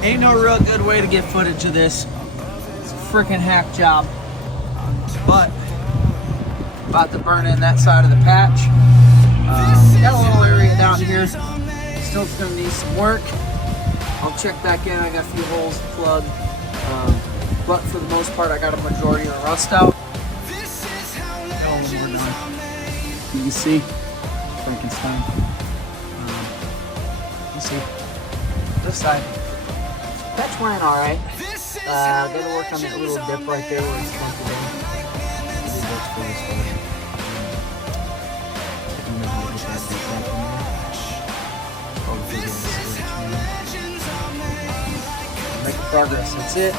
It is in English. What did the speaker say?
Ain't no real good way to get footage of this. It's a freaking hack job. But about to burn in that side of the patch. Got a little area down here. Still gonna need some work. I'll check back in. I got a few holes to plug. But for the most part, I got a majority of the rust out. Oh, we're done. You can see Frankenstein. You see this side. Patch went all right. Gotta work on that little dip right there where it's clumped in. Making progress. That's it.